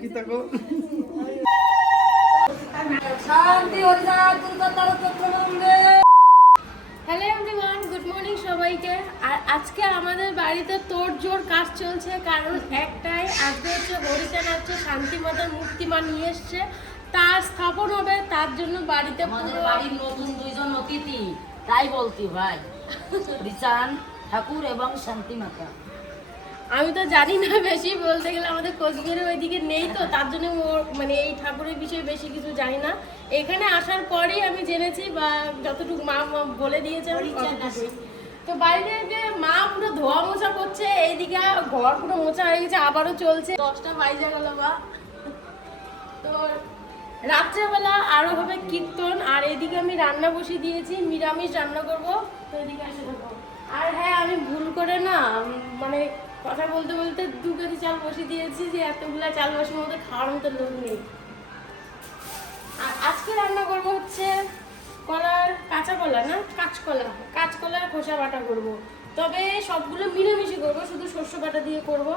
সুখী থাকো। Hello everyone, good morning সবাইকে। আর আজকে আমাদের বাড়িতে তোড়জোড় কাজ চলছে, কারণ একটাই, আজকে হচ্ছে হরিচান হচ্ছে শান্তি মাতার মূর্তিমা নিয়ে এসছে, তার স্থাপন হবে। তার জন্য বাড়িতে আমাদের বাড়ির নতুন দুইজন অতিথি, তাই বলতি ভাই, হরিচান ঠাকুর এবং শান্তি মাতা। আমি তো জানি না, বেশি বলতে গেলে আমাদের কোচবিহারের ওইদিকে নেই, তো তার জন্য মানে এই ঠাকুরের বিষয়ে বেশি কিছু জানি না। এখানে আসার পরেই আমি জেনেছি, বা যতটুকু মা বলে দিয়েছে তো বাইরে যে মা পুরো ধোয়া মোছা করছে, এইদিকে ঘর পুরো মোছা হয়ে গেছে, আবারও চলছে। 10টা বাইজে গেল বা। তো রাত্রেবেলা আরো হবে কীর্তন, আর এদিকে আমি রান্না বসিয়ে দিয়েছি, নিরামিষ রান্না করব। তো এদিকে এসে দেখো। আর হ্যাঁ, আমি ভুল করে না, মানে কথা বলতে বলতে 2 কেজি চাল বসিয়ে দিয়েছি, যে এতগুলা চাল বসার মধ্যে খাওয়ার মতো লোক নেই। আর আজকে রান্না করব হচ্ছে কলার, কাঁচা কলা না, কাঁচকলার খোসা বাটা করব। তবে সবগুলো মিলেমিশে করব, শুধু শস্য বাটা দিয়ে করব,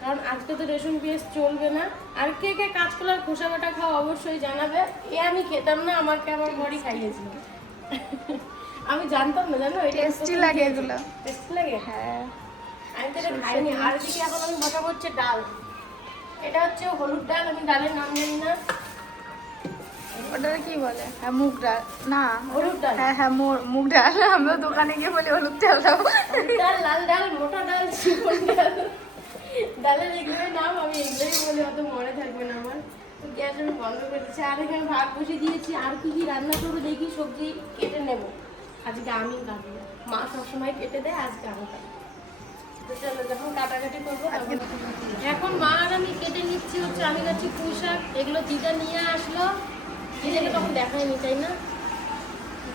কারণ আজকে তো রেশন পেঁয়াজ চলবে না। আর কে কে কাঁচকলার খোসা বাটা খাও অবশ্যই জানাবে। আমি খেতাম না, আমাকে আমার ঘরই খাইয়েছিল। আমি জানতাম না, জানো এটা টেস্টি লাগে, এগুলো টেস্টি লাগে। হ্যাঁ, আমি তো এটা খাইনি। আর দিকে এখন আমি বসাবো হচ্ছে ডাল। এটা হচ্ছে হলুদ ডাল, আমি ডালের নাম জানি না। ওটা কি বলে? হ্যাঁ, মুগ ডাল না, হলুদ ডাল। হ্যাঁ হ্যাঁ, মুগ ডাল। আমরা দোকানে গিয়ে বলি হলুদ ডাল দাও। ডাল, লাল ডাল, মোটা ডাল, চিকন ডাল, ডালের এগুলোই নাম, আমি এগুলোই বলি, অত মনে থাকবে না আমার। তো গ্যাস আমি বন্ধ করে দিচ্ছি, আর এখানে ভাত বসিয়ে দিয়েছি। আর কি কি রান্না করবো দেখি, সবজি কেটে নেব। আজকে আমি কাটবো, মা সবসময় কেটে দেয়, আজকে আমি কাটবো। তো চলো, যখন কাটাকাটি করবো এখন মা আর আমি কেটে নিচ্ছি। হচ্ছে আমি যাচ্ছি পুঁই শাক, এগুলো দিদা নিয়ে আসলো। দিদাকে তখন দেখায়নি, তাই না?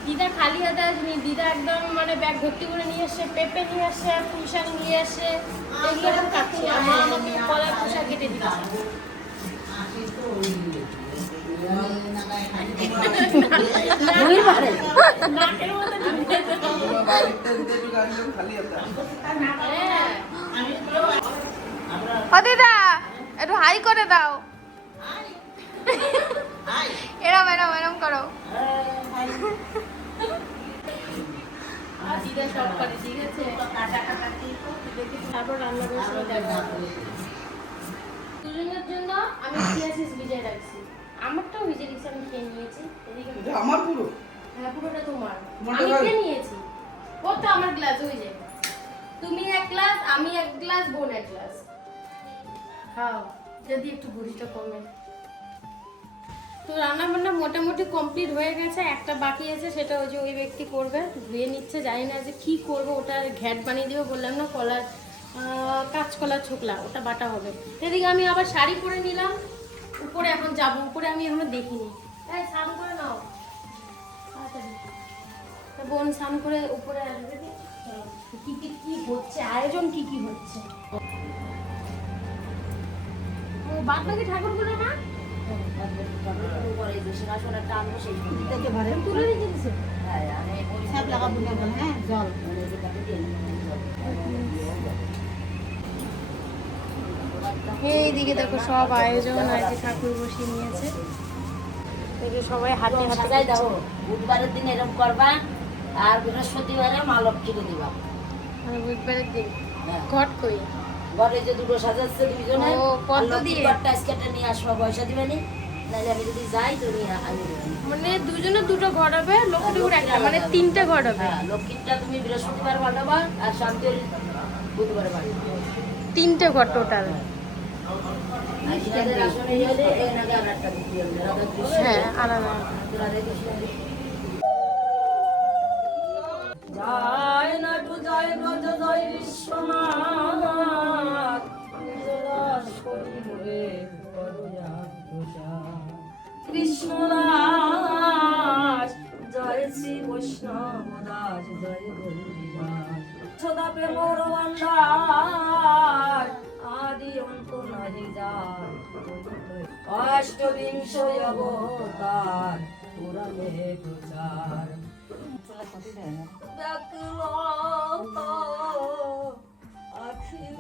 দিদা খালি হাতে আসেনি, দিদা একদম মানে ব্যাগ ভর্তি করে নিয়ে আসছে, পেঁপে নিয়ে আসছে, আর পুঁই শাক নিয়ে আসছে। এগুলো এখন কাটছি, আর মা আমাকে কলার পুঁই শাক কেটে দিচ্ছে। নাকের মধ্যে ঢুকে যেত। ও দিদা, একটু হাই করে দাও। এরম এরম এরম করো। আর দিদা সব করে, ঠিক আছে? তারপর রান্না করে সবাই দেখা। দুজনের জন্য আমি চিয়াসিস ভিজিয়ে রাখছি, আমারটাও ভিজিয়ে রেখেছি, আমি খেয়ে নিয়েছি। এদিকে এটা আমার পুরো? হ্যাঁ, পুরোটা তোমার। তোমারটা আমি ভাই? খেয়ে নিয়েছি। ও তো আমার গ্লাস, ওই যে তুমি 1 গ্লাস, আমি 1 গ্লাস, বোন 1 গ্লাস। খাও, যদি একটু ভুড়িটা কমে। তো রান্না বান্না মোটামুটি কমপ্লিট হয়ে গেছে, একটা বাকি আছে, সেটা ওই যে ওই ব্যক্তি করবে, ধুয়ে নিচ্ছে। জানি না যে কি করব, ওটা ঘ্যাট বানিয়ে দেবো বললাম না, কলার কাঁচকলার ছোকলা, ওটা বাটা হবে। এদিকে আমি আবার শাড়ি পরে নিলাম, উপরে এখন যাব। উপরে আমি এখনো দেখিনি। এই স্নান করে নাও তাড়াতাড়ি। তা বোন স্নান করে উপরে আসবে। কি কি কি হচ্ছে, আয়োজন কি কি হচ্ছে? ও বাদ বাকি ঠাকুরগুলো না তুলে রেখে দিছে। এইদিকে দেখো সব আয়োজন, আর যে ঠাকুর বসিয়ে নিয়েছে, সবাই হাতে হাতে দাও। বুধবারের দিন এরকম করবা, আর বৃহস্পতিবারে মা লক্ষ্মীকে দিবা। মানে বুধবারের দিন ঘট কই ঘরে যে দুটো সাজাচ্ছে দুইজনে, ও, পদ্ম দিয়ে? ঘরটা আজকেটা নিয়ে আসবা, পয়সা দিবেনি, নাহলে আমি যদি যাই তো নিয়ে আমি মানে দুজনে দুটো ঘট হবে, লক্ষ্মী ঠাকুর একটা, মানে 3টে ঘট হবে। হ্যাঁ, লক্ষ্মীরটা তুমি বৃহস্পতিবার বানাবা, আর শান্তি বুধবারে বানাবা। 3টে ঘট টোটাল। হ্যাঁ, আলাদা। জয় নাটু জয় ব্রজ জয় বিশ্বনাথ, কৃষ্ণদাস জয় শ্রী বৈষ্ণব দাস, জয় গৌরীদাস, সদা প্রেমর ভান্ডার, আদি অন্ত নাহি যায়, অষ্টবিংশ অবতার পুরাণে প্রচার। ব্যাকুল আখিল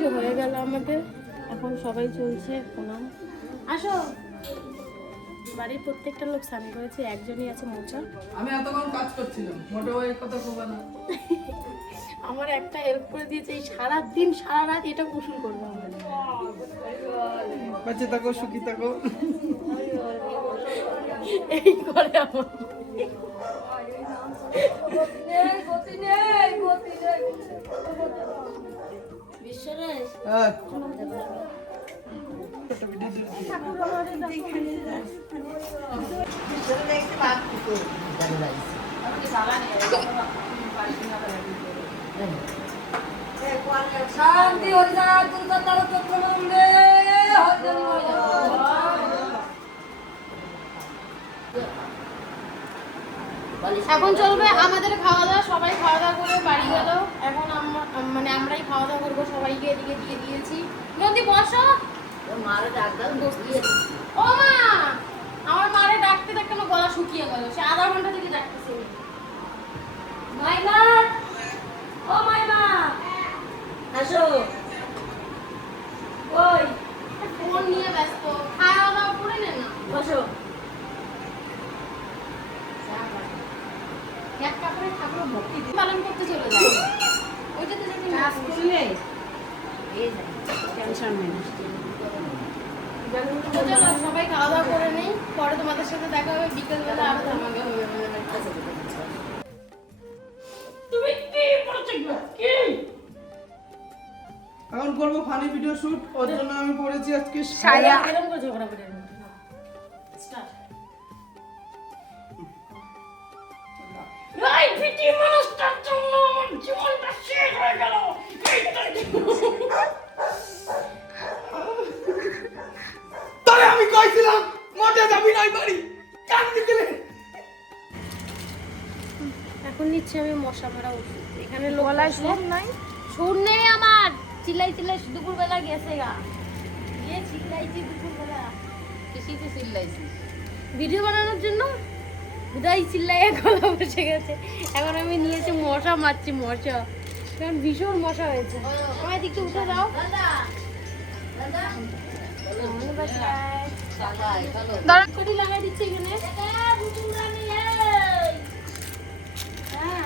পুজো হয়ে গেল আমাদের, এখন সবাই চলছে প্রণাম। আসো, বাড়ির প্রত্যেকটা লোক স্নান করেছে, একজনই আছে মোচা। আমি এতক্ষণ কাজ করছিলাম, মোটা ভাইয়ের কথা কবা না। আমার একটা হেল্প করে দিয়েছে, এই সারাদিন সারা রাত এটা কুসুম করবে আমাদের। বেঁচে থাকো, সুখী থাকো। এই করে আমার বিশ্বরেশ হ্যাঁ, শান্তি হরিদাস দুর্গা তারা চক্রবর্তী এখন চলবে আমাদের খাওয়া দাওয়া। সবাই খাওয়া দাওয়া করে বাড়ি গেল, এখন মানে আমরাই খাওয়া দাওয়া করবো। সবাইকে এদিকে দিয়ে দিয়েছি। নদী বসো। মারে ডাক্তার বসিয়ে ও মা, আমার মারে ডাকতে ডাকতে আমার গলা শুকিয়ে গেল, সে আধা ঘন্টা থেকে ডাকতেছে। মাইমা, ও মাইমা আসো। ওই ফোন নিয়ে ব্যস্ত, খাওয়া দাওয়া করে নে না। বসো। এক কাপড়ে ঠাকুর ভক্তি পালন করতে চলে যায়, ওইটাতে যদি কাজ করলে এই টেনশন নেই। চলো সবাই খাওয়া দাওয়া করে নেই, পরে তোমাদের সাথে দেখা হবে বিকেলবেলা। আরো ধামাকা হবে আমাদের কাছে। তুমি কি করছো কি? এখন করবো ফানি ভিডিও শুট, ওর জন্য আমি পড়েছি আজকে সায়া। এরকম করে ঝগড়া করে স্টার্ট। রাই ভিটি মানুষটার জন্য আমার জীবনটা শেষ হয়ে গেল। তবে আমি কইছিলাম মোটে যাবি না বাড়ি, কান্দি গেলে। এখন নিচ্ছি আমি মশা মারা ওষুধ। এখানে লোক গলায় আসলে সুর নাই? সুর নেই আমার, চিল্লাই চিল্লাই দুপুরবেলা গেছে গা, গিয়ে চিল্লাইছি দুপুরবেলা। কিসিতে চিল্লাইছি? ভিডিও বানানোর জন্য হুদাই চিল্লাই গলা বসে গেছে। এখন আমি নিয়েছি মশা মারছি, মশা কারণ ভীষণ মশা হয়েছে। আমার দিকটা উঠে দাও। দাঁড়া। কটি লাগাই দিচ্ছি এখানে। হ্যাঁ,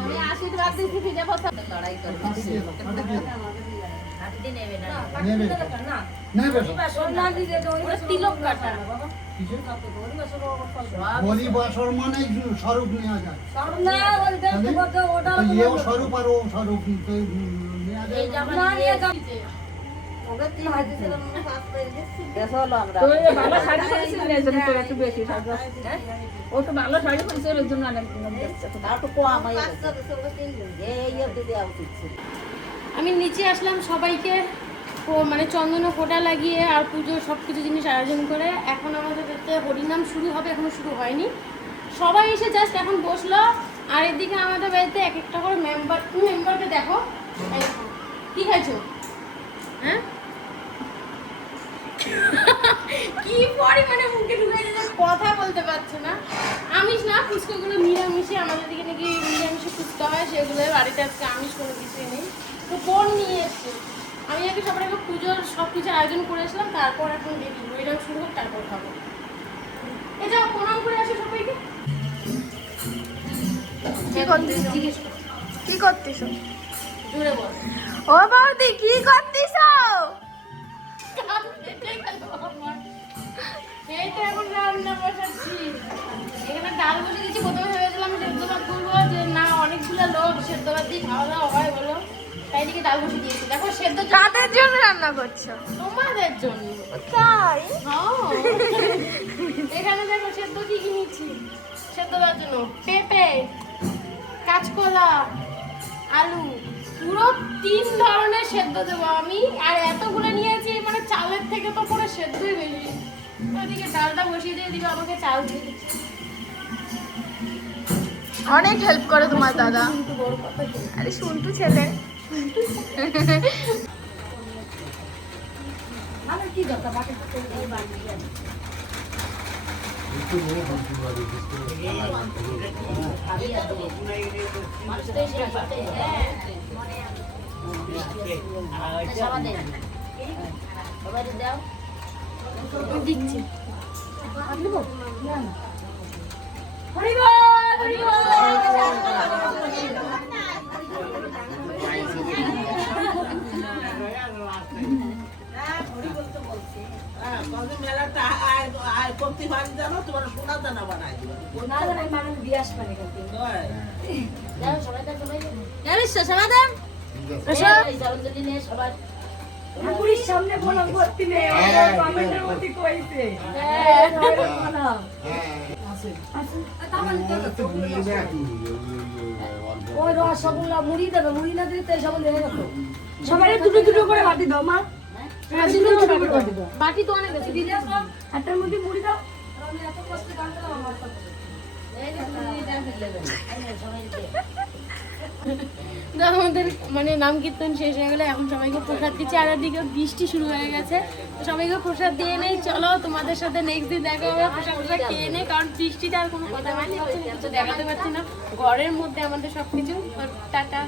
আমি আশীর্বাদ দিচ্ছি ফিরে বসা। লড়াই করবে হাঁটতে নেবে না। ওটা তিলক কাটা। বলি বছর মানে স্বরূপ নেওয়া যায় এও স্বরূপ আর ও স্বরূপ নেওয়া যায় এই না। জামা নিয়ে যাও। ভালো শাড়ি পরেছিলেন এই জন্য তোর একটু বেশি সাজা। ও তো ভালো শাড়ি পরেছে ওই জন্য অনেক তার তো কম হয়ে গেছে। এই অবধি দেওয়া উচিত ছিল। আমি নিচে আসলাম সবাইকে মানে চন্দন ফোঁটা লাগিয়ে আর পুজোর সব কিছু জিনিস আয়োজন করে। এখন আমাদের হরিনাম শুরু হবে, এখনো শুরু হয়নি। সবাই এসে জাস্ট এখন বসলো। আর এদিকে আমাদের বাড়িতে এক একটা করে মেম্বারকে দেখো। এই দেখো, কি খাইছো? হ্যাঁ কি পরিমাণে মুখে ঢুকে যাচ্ছে, কথা বলতে পারছে না। আমিষ না, ফুচকাগুলো নিরামিষে, আমাদের দিকে নাকি নিরামিষে ফুচকা হয়, সেগুলো বাড়িতে আজকে আমিষ কোনো কিছুই নেই। তো বোন নিয়ে এসছে। সব কিছু আয়োজন করে আসলাম, তারপর এখন দেখি ওইরকম শুরু হোক, তারপর খাবো। এই যাও প্রণাম করে আসো সবাইকে। কি করতিস? কি করতিস? জুড়ে বল। ও বৌদি কি করতিস? এই তো এখন রান্না বসাচ্ছি। এখানে ডাল বসে দিচ্ছি। প্রথমে ভেবেছিলাম সেদ্ধ ভাত করবো, যে না অনেকগুলো লোক সেদ্ধ ভাত দিয়ে খাওয়া দাওয়া হয় বলো, তাই দিকে ডাল বসে দিয়েছি। দেখো সেদ্ধ কাদের জন্য রান্না করছো? তোমাদের জন্য। তাই? হ্যাঁ। এখানে দেখো সেদ্ধ কি কি নিচ্ছি সেদ্ধ দেওয়ার জন্য। পেঁপে, কাঁচকলা, আলু, পুরো 3 ধরনের সেদ্ধ দেবো আমি। আর এতগুলো নিয়েছি, মানে চালের থেকে তো পুরো সেদ্ধই বেশি। ওইদিকে ডালটা বসিয়ে দিয়ে দিবে, আমাকে চাল দিয়ে দিচ্ছে। অনেক হেল্প করে তোমার দাদা। কিন্তু বড় কথা কি, আরে শুনটু ছেলে। আমার কি দরকার বাকি এই বাড়ি দিয়ে মানুষ তো এসে বাড়তে সবাই দাও দিচ্ছি। মেলাটা করতে পারি জানো, তোমার সোনা দানা বানাই দিবা। না জানা মানুষ দিয়ে আসবে না কিন্তু হয়। দাও সবাই দাও সবাই জানিস তো সমাধান এই যাও যদি নে সবাই ঠাকুরের সামনে বলা ভর্তি নেই, কমেন্টের মধ্যে কইছে। ওই রসগোল্লা মুড়ি দেবে, মুড়ি না দিলে তেল সাবল হয়ে গেল। সবাই দুটো দুটো করে বাটি দাও মা। দুটো দুটো করে বাটি দাও। বাটি তো অনেক আছে। দিদি একটার মধ্যে মুড়ি দাও। আমি এত কষ্ট কাটতে আমার কথা এই যে তুমি এটা ফেলবে সবাই আমাদের মানে নাম কীর্তন শেষ হয়ে গেলে এখন সবাইকে প্রসাদ দিচ্ছে। আর এদিকে বৃষ্টি শুরু হয়ে গেছে, তো সবাইকে প্রসাদ দিয়ে নেই। চলো তোমাদের সাথে নেক্সট দিন দেখা হবে, প্রসাদ খেয়ে নেই, কারণ বৃষ্টিটা আর কোনো কথা বলতে পারছি না, কিছু দেখাতে পারছি না। ঘরের মধ্যে আমাদের সব কিছু। টাটা।